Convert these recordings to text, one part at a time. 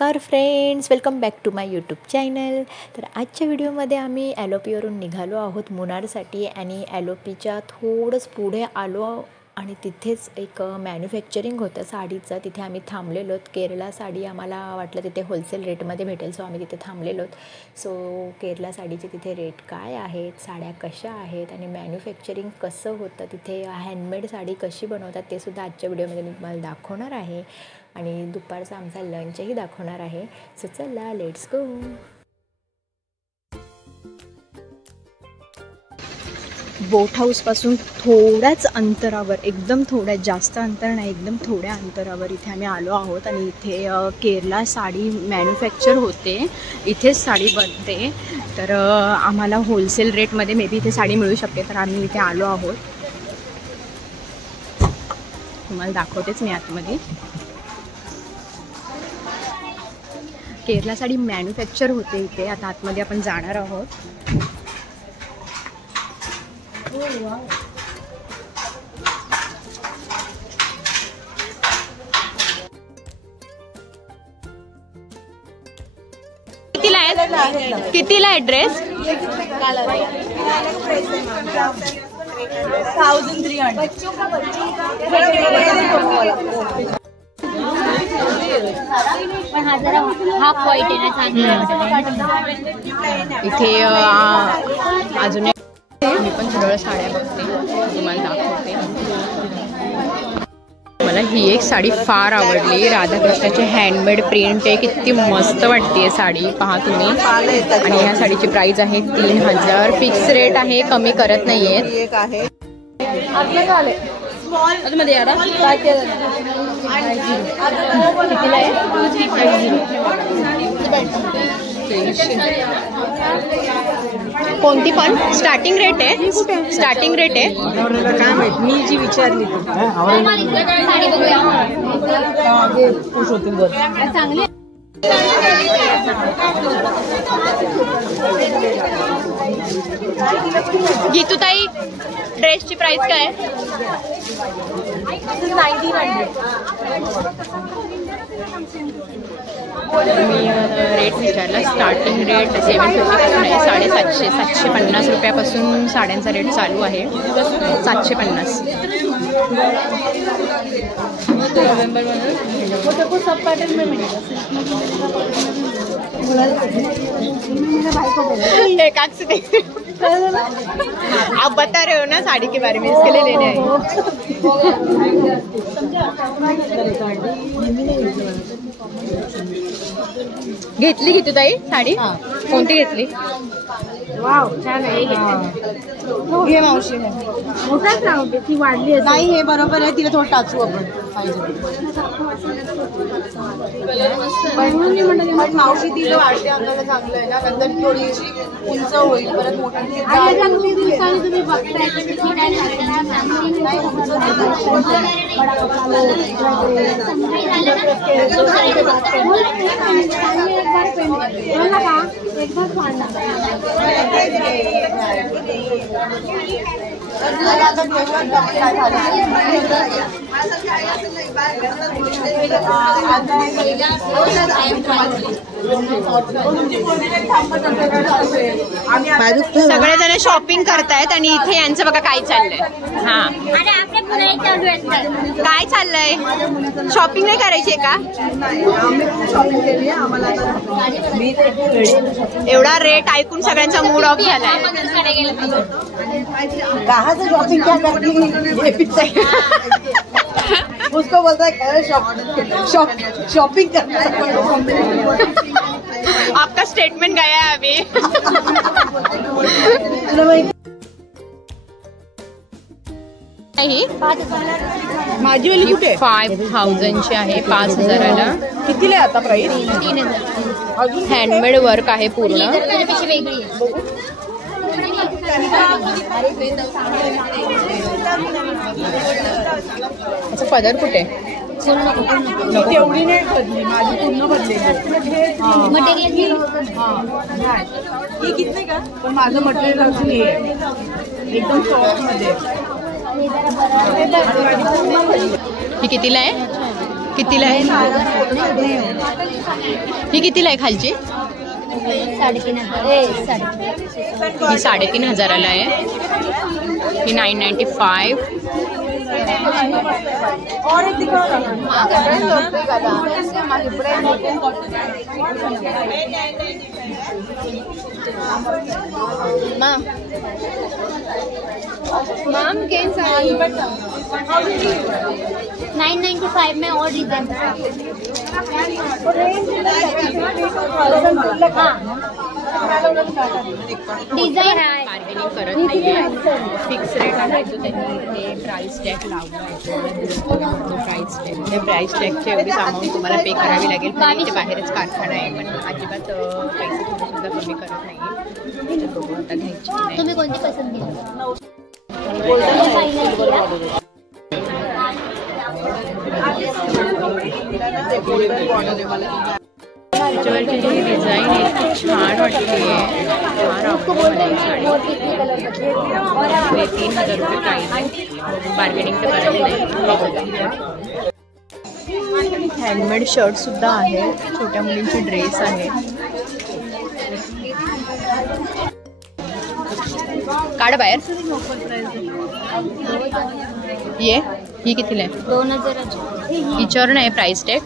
नमस्कार friends, welcome back to my YouTube channel. तर आजच्या व्हिडिओमध्ये आम्ही एलोपीवरून निघालो आहोत मुनारसाठी आणि एलोपीच्या थोडंच पुढे आलो आणि तिथेच एक मॅन्युफॅक्चरिंग होतं साडीचं। तिथे आम्ही थांबलेलो। केरला साडी आम्हाला वाटलं तिथे होलसेल रेटमध्ये भेटेल, सो आम्ही तिथे थांबलेलो। सो केरला साडीचे तिथे रेट काय आहेत, साड्या कशा आहेत आणि मॅन्युफॅक्चरिंग कसं होतं, तिथे हँडमेड साडी कशी बनवतात ते सुद्धा आजच्या व्हिडिओमध्ये मी तुम्हाला दाखवणार आहे आणि दुपारचा आमचा लंचही दाखवणार आहे। सो चला लेट्स गो। बोट हाऊसपासून थोड्याच अंतरावर, एकदम थोड्या, जास्त अंतर नाही, एकदम थोड्या अंतरावर इथे आम्ही आलो आहोत आणि इथे केरला साडी मॅन्युफॅक्चर होते, इथेच साडी बनते। तर आम्हाला होलसेल रेटमध्ये मे बी इथे साडी मिळू शकते, तर आम्ही इथे आलो आहोत। तुम्हाला दाखवतेच मी आतमध्ये। केरला साडी मॅन्युफॅक्चर होते इथे। आता आतमध्ये आपण जाणार आहोत। कितीला आहे ड्रेस? 1300 हाफ व्हाईट आहे ना, इथे अजून मी पण थोड्या साड्या बघते, तुम्हाला दाखवते। मला ही एक साडी फार आवडली, राधाकृष्णाची हँडमेड प्रिंट आहे, किती मस्त वाटते साडी, पहा तुम्ही। आणि ह्या साडीची प्राइस आहे 3000, फिक्स रेट आहे, कमी करत नाहीयेत। कोणती पण स्टार्टिंग रेट आहे? स्टार्टिंग रेट आहे काय माहित, मी जी विचारली चांगली। गीतू ताई, ड्रेसची प्राइस काय आहे? 1900। मी रेट विचारला, स्टार्टिंग रेट 750 आहे, 750, 750 रुपयापासून साड्यांचा रेट चालू आहे, 750। आप बता रहे हो ना साड़ी के बारे में, इसके लिए लेने आए। घेतली किती ताई साडी? कोणती घेतली? वाव, छान आहे। घे मावशी, मोठाच राहते ती, वाढली नाही हे बरोबर आहे, तिला थोडं टाचू आपण पण मावशी तिला वाढते आपल्याला चांगलं आहे ना, नंतर थोडीशी उंच होईल, परत मोठी तुम्ही बघताय सगळेजण शॉपिंग करतायत आणि इथे यांचं बघा काय चाललंय। हा, काय चाललंय? शॉपिंग नाही करायची का? एवढा रेट ऐकून सगळ्यांचा मूड ऑफ झालाय। कहाँ से शॉपिंग क्या करती है? उसको बोलता है शॉपिंग करना। आपका स्टेटमेंट गया है अभी। माझी वाली कुठे? 5000ची आहे, 5000ला। कितीला आहे आता प्राइस? 3000। हँडमेड वर्क आहे पूर्ण। वेगळी अच्छा, पदर कुठे? एवढी नाही बदली, माझी पूर्ण बदलेली। मटेरियल ही किती का? पण माझं मटेरियल अजून हे एकदम सॉफ्ट मध्ये। ही कितीला आहे? कितीला आहे? ही कितीला आहे खालची? 3,500. ही 3,500ला आहे. ही 995. मैम कैन साड़ी 995 में और डिजाइन डिझाईन आहे. बार्गेनिंग करत नाहीये. फिक्स रेट आहे तो त्यांनी ते प्राइस टॅग लावला आहे. प्राइस टॅग त्या प्राइस टॅगची एवढीच अमाऊंट तुम्हाला पे करावी लागेल. पण ते बाहेरच कारखाना आहे पण अजिबात पैसे सुद्धा कमी करत नाही. बघू आता घ्यायची नाही. तुम्ही कोणती पसंत केली? त्याच्यावरची जी डिझाईन आहे ती छान वाटली आहे. छान आवडली मला ही साडी. 3,000 रुपये प्राईस आहे. बार्गेनिंग तर करायला नाही. हँडमेड शर्ट सुद्धा आहे. छोट्या मुलींचे ड्रेस आहे. काढ बाहेर. ये ही कितीला आहे? 2,000. हिच्यावर नाही प्राइस टॅग.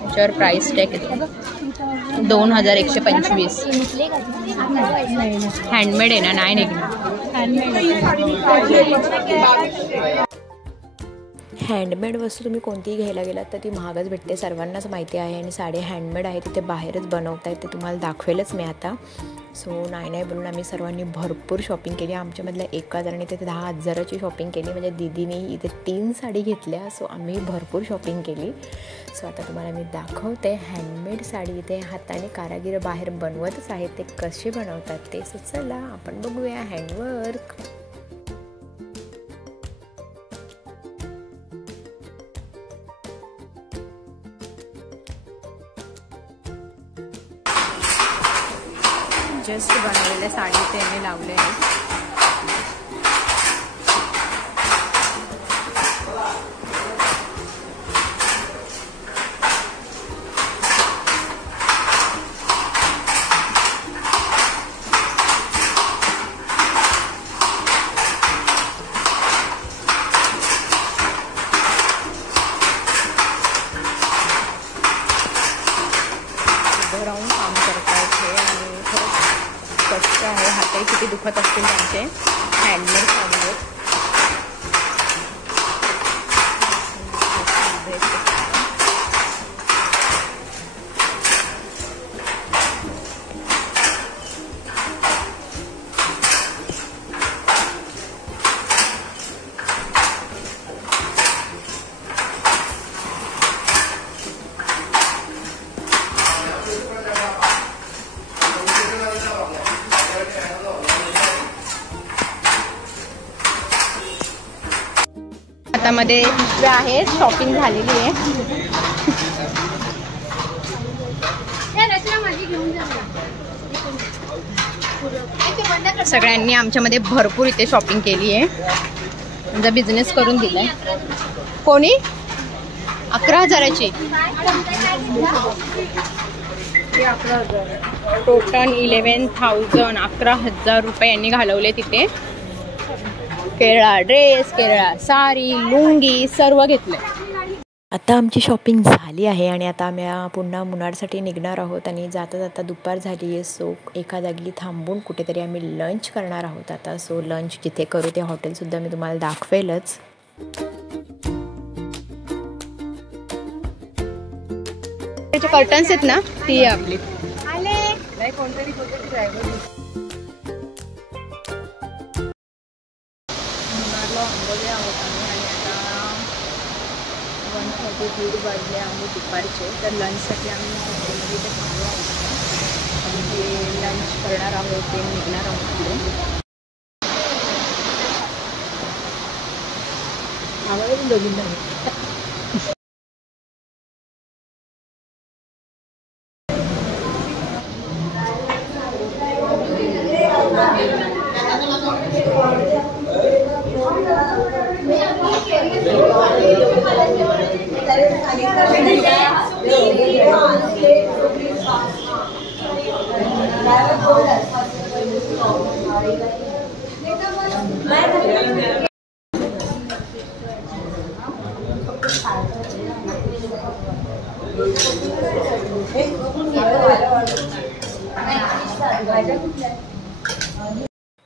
हिच्यावर प्राइस टॅग येतो 2,125. हँडमेड आहे ना? नाही निघणार. हँडमेड वस्तू तुम्ही कोणतीही घ्यायला गेलात तर ती महागच भेटते. सर्वांनाच माहिती आहे. आणि साडी हँडमेड आहे तिथे बाहेरच बनवता येते. तुम्हाला दाखवेलच मी आता. सो नाही बोलून आम्ही सर्वांनी भरपूर शॉपिंग केली. आमच्यामधल्या एका जणांनी तिथे 10,000ची शॉपिंग केली. म्हणजे दीदीने इथे 3 साडी घेतल्या. सो आम्ही भरपूर शॉपिंग केली. सो आता तुम्हाला मी दाखवते हँडमेड साडी. इथे हाताने कारागीर बाहेर बनवतच आहेत. ते कसे बनवतात ते. सो चला आपण बघूया हँडवर्क. जस्ट बनवलेल्या साडी त्यांनी लावले आहेत. उभं राहून काम करतायत हे. आणि खरंच कष्ट आहे. हातही किती दुखत असतील त्यांचे. हँडमेड साडीवर हातामध्ये पिशव्या आहेत. शॉपिंग झालेली आहे. सगळ्यांनी आमच्यामध्ये भरपूर इथे शॉपिंग केली आहे. माझा बिझनेस करून दिलाय. कोणी 11,000ची टोटल 11,000. 11,000 रुपये यांनी घालवले तिथे. केरळा ड्रेस, केरळा साडी, लुंगी सर्व घेतले. आता आमची शॉपिंग झाली आहे आणि आता आम्ही पुन्हा मुनारसाठी निघणार आहोत. आणि जाता जाता दुपार झाली आहे. सो एका जागी थांबून कुठेतरी आम्ही लंच करणार आहोत आता. सो लंच जिथे करू ते हॉटेलसुद्धा मी तुम्हाला दाखवेलच. त्याचे कर्टन्स आहेत ना ती आपली कोणतरी आंबोले आहोत आम्ही. आणि आता 1:30 वाजले आहे दुपारचे. तर लंचसाठी आम्ही हॉटेलमध्ये इथे थांबलो आहोत. आणि ते लंच करणार आहोत ते निघणार आहोत पुढे. आवाज दोघींना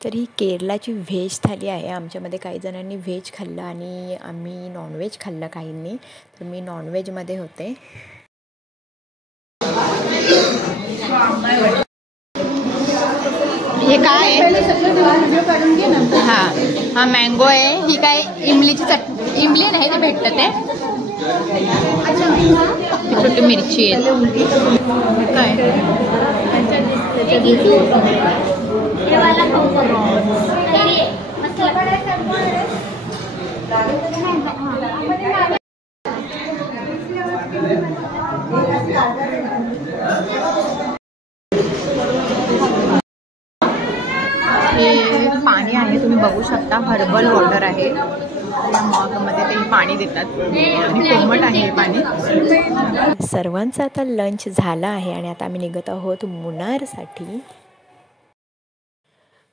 तर ही केरलाची व्हेज थाली आहे. आमच्यामध्ये काही जणांनी व्हेज खाल्लं आणि आम्ही नॉनव्हेज खाल्लं काहींनी. तर मी नॉनव्हेजमध्ये होते. हे काय आहे? हा मँगो आहे. ही काय इमलीची इमली नाही ते भेटतं ते. छोटी मिरची आहे. काय हे पाणी आहे, तुम्ही बघू शकता. हर्बल वॉटर आहे. मगमध्ये ते पाणी देतात आणि कोमट आहे हे पाणी. सर्वांचा आता लंच झाला आहे आणि आता आम्ही निघत आहोत मुन्नारसाठी.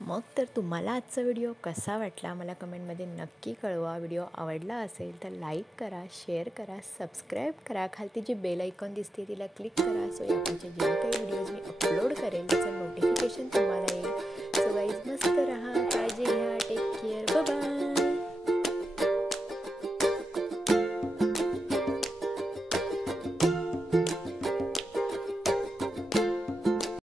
मग तर तुम्हाला आजचा व्हिडिओ कसा वाटला मला कमेंटमध्ये नक्की कळवा. व्हिडिओ आवडला असेल तर लाईक करा, शेअर करा, सबस्क्राईब करा. खालती जी बेल आयकॉन दिसते तिला क्लिक करा. सो यापुढचे जे काही व्हिडिओज मी अपलोड करेल त्याचं नोटिफिकेशन तुम्हाला येईल. सो गाईज मस्त राहा, काळजी घ्या, टेक केअर, बाय बाय.